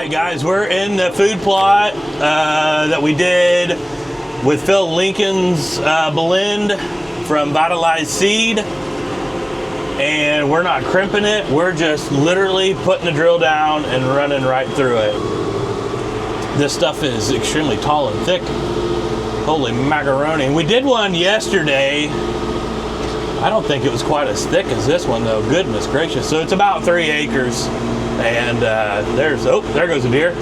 right, guys, we're in the food plot that we did with Phil Lincoln's blend from Vitalized Seed. And we're not crimping it. We're just literally putting the drill down and running right through it. This stuff is extremely tall and thick. Holy macaroni. And we did one yesterday. I don't think it was quite as thick as this one, though. Goodness gracious. So it's about 3 acres. And there goes a deer.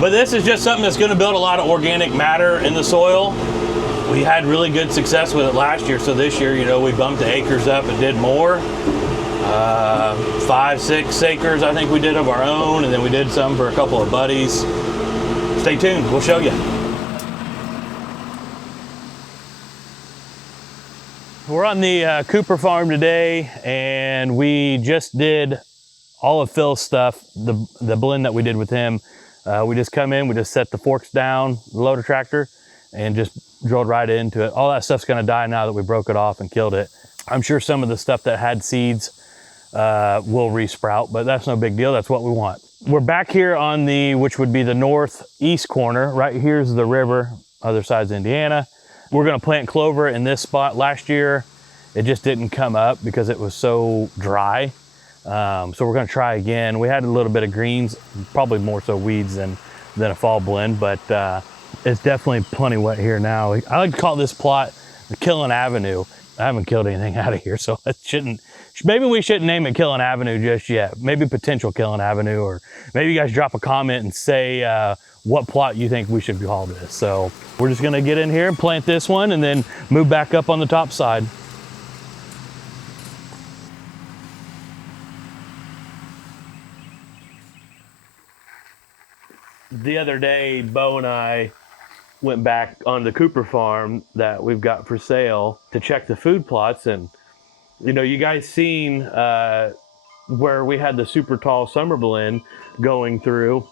But this is just something that's going to build a lot of organic matter in the soil. We had really good success with it last year, so this year, we bumped the acres up and did more. 5, 6 acres, I think we did of our own, and then we did some for a couple of buddies. Stay tuned, we'll show you. We're on the Cooper farm today, and we just did all of Phil's stuff, the blend that we did with him. We just come in, we just set the forks down, the loader tractor, and just drilled right into it. All that stuff's gonna die now that we broke it off and killed it. I'm sure some of the stuff that had seeds will resprout, but that's no big deal. That's what we want. We're back here on which would be the northeast corner. Right here's the river, other side's Indiana. We're gonna plant clover in this spot. Last year, it just didn't come up because it was so dry. So we're gonna try again. We had a little bit of greens, probably more so weeds than a fall blend, but it's definitely plenty wet here now. I like to call this plot the Killing Avenue. I haven't killed anything out of here, so maybe we shouldn't name it Killing Avenue just yet. Maybe potential Killing Avenue, or maybe you guys drop a comment and say what plot you think we should call this. So we're just gonna get in here and plant this one and then move back up on the top side. The other day, Bo and I went back on the Cooper farm that we've got for sale to check the food plots. And, you guys seen where we had the super tall summer blend going through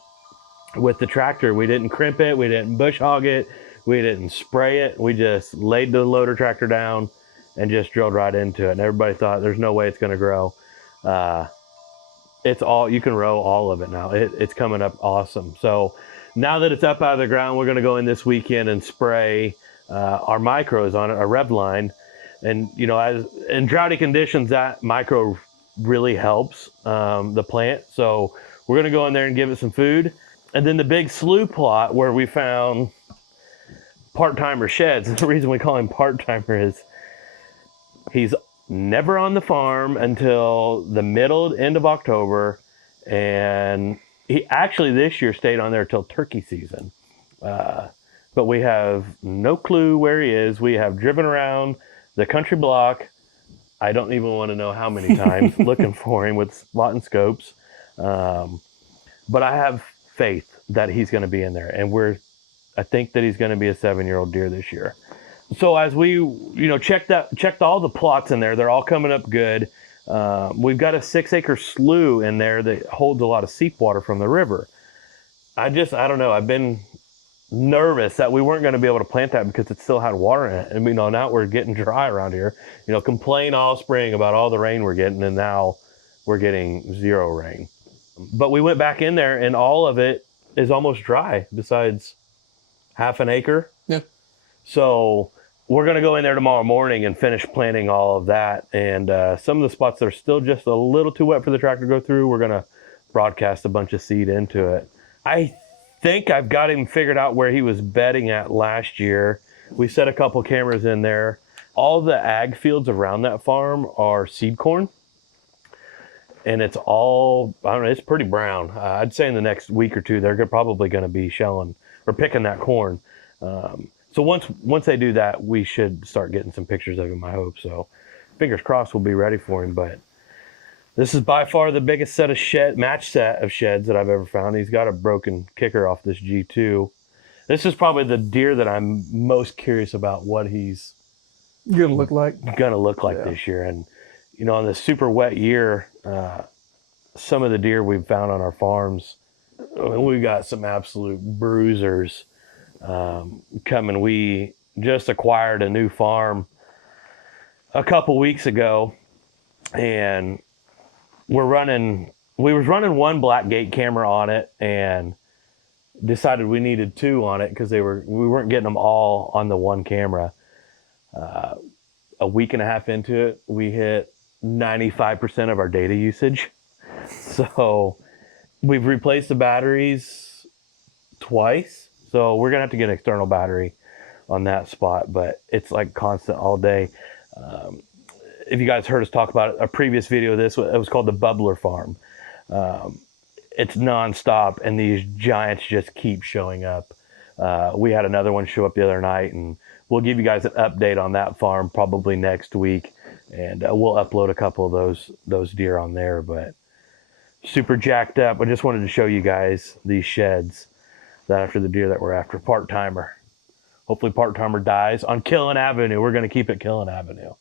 with the tractor. We didn't crimp it. We didn't bush hog it. We didn't spray it. We just laid the loader tractor down and just drilled right into it. And everybody thought there's no way it's going to grow. You can row all of it now. It's coming up awesome. So now that it's up out of the ground, we're going to go in this weekend and spray our micros on it, our Revline. And, as in droughty conditions, that micro really helps the plant. So we're going to go in there and give it some food. And then the big slough plot where we found part-timer sheds. The reason we call him part-timer is he's never on the farm until the end of October, and he actually this year stayed on there till turkey season. But we have no clue where he is. We have driven around the country block, I don't even want to know how many times, looking for him with spotting scopes. But I have faith that he's going to be in there, and I think that he's going to be a 7-year-old deer this year. So as we, checked all the plots in there, they're all coming up good. We've got a 6-acre slough in there that holds a lot of seep water from the river. I don't know. I've been nervous that we weren't going to be able to plant that because it still had water in it. And, now we're getting dry around here. Complain all spring about all the rain we're getting, and now we're getting 0 rain. But we went back in there, and all of it is almost dry besides half an acre. Yeah. So we're going to go in there tomorrow morning and finish planting all of that. And some of the spots that are still just a little too wet for the tractor to go through, we're going to broadcast a bunch of seed into it. I think I've got him figured out where he was bedding at last year. We set a couple cameras in there. All the ag fields around that farm are seed corn. And it's all, it's pretty brown. I'd say in the next week or two, they're probably going to be shelling or picking that corn. So once they do that, we should start getting some pictures of him, I hope. So fingers crossed we'll be ready for him. But this is by far the biggest match set of sheds that I've ever found. He's got a broken kicker off this G2. This is probably the deer that I'm most curious about what he's gonna look like this year. And, on this super wet year, some of the deer we've found on our farms, we've got some absolute bruisers coming. We just acquired a new farm a couple weeks ago, and we're running we was running one black gate camera on it and decided we needed two on it because we weren't getting them all on the one camera. A week and a half into it, we hit 95% of our data usage. So we've replaced the batteries twice. So we're gonna have to get an external battery on that spot, but it's like constant all day. If you guys heard us talk about a previous video of this, it was called the Bubbler Farm. It's nonstop, and these giants just keep showing up. We had another one show up the other night, and we'll give you guys an update on that farm probably next week, and we'll upload a couple of those deer on there. But super jacked up. I just wanted to show you guys these sheds that after the deer that we're after. Part-timer. Hopefully part-timer dies on Killen Avenue. We're going to keep it Killen Avenue.